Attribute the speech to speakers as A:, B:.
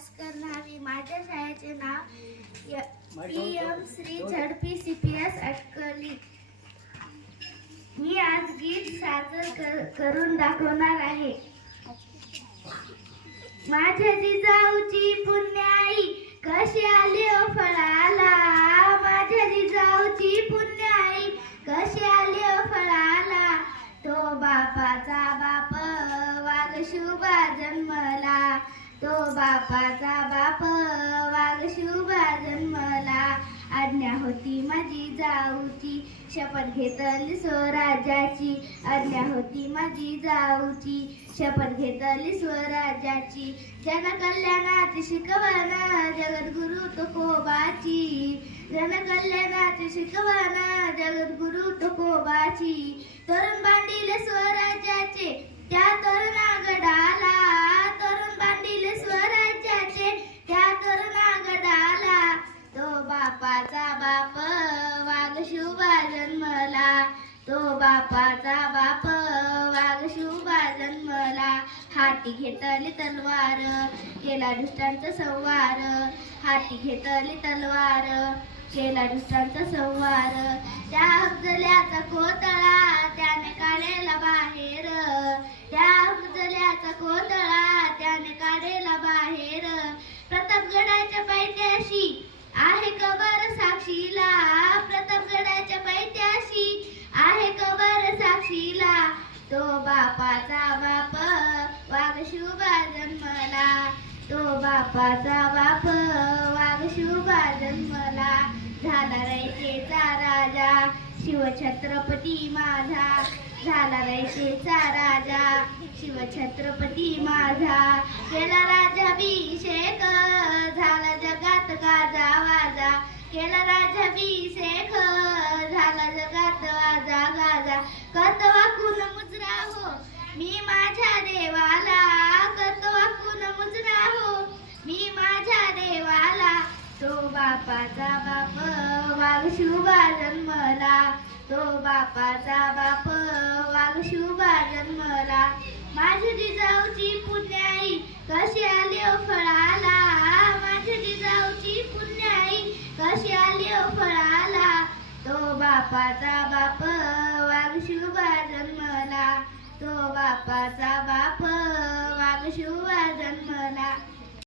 A: भास्कर न्हावी माझ्या शाळेचे नाव P M Shri ZP C P S Atkali. मी आज गीत सादर कर- करून दाखवणार आहे. माझ्या जिजाऊची पुण्याई कशी आली ओ फळाला? माझ्या जिजाऊची पुण्याई कशी आली ओ फळाला? तो बापाचा बाप वाघ शुभा जन्मला. तो बापाचा बाप वाघ शुभा जन्मला. आज्ञा होती माझी जाऊची. शपथ घेतली स्वराज्याची. आज्ञा होती माझी जाऊची. शपथ घेतली स्वराज्याची. जनकल्याणाची शिकवण जगद्गुरु तुकोबाची जनकल्याणाची शिकवण जगद्गुरु तुकोबाची तरुण बांधील स्वराज्याचे त्या तरुणागडाला तरुण बांधिले स्वराज्याचे त्या तरुणागडाला तो बापाचा बाप वाघ शुभा जन्मला. तो बापाचा बाप वाघ शुभा जन्मला. हाती घेतली तलवार केला दुष्टांचा संवार हाती घेतली तलवार केला दुष्टांचा संवार त्या अफजल्याचा कोतळा त्याने काढेला बाहेर त्या अफजल्याचा कोतळा त्याने काढेला बाहेर प्रतापगडाच्या पायथ्याशी आहे कबर साक्षीला प्रतापगडाच्या पायथ्याशी आहे कबर साक्षीला तो बापाचा बाप वाघ शुभा जन्मला. तो बापाचा बाप वाघ शुभा जन्मला. झाला रयतेचा राजा शिवछत्रपती माझा. झाला रयतेचा राजा शिवछत्रपती माझा. केला राजाभिषेक झाला जगात गाजा वाजा. केला राजाभिषेक झाला जगात वाजा गाजा. कतवा मी माझ्या देवाला करतो वाकून मुजरा हो. मी माझ्या देवाला तो बापाचा बाप वाघ शुभा जन्मला. तो बापाचा बाप वाघ शुभा जन्मला. माझी जिजाऊची पुण्याई कशी आली ओ फळाला? माझी जिजाऊची पुण्याई कशी आली ओ फळाला? तो बापाचा बाप वाघ शुभा जन्मला. शुभा जन्मला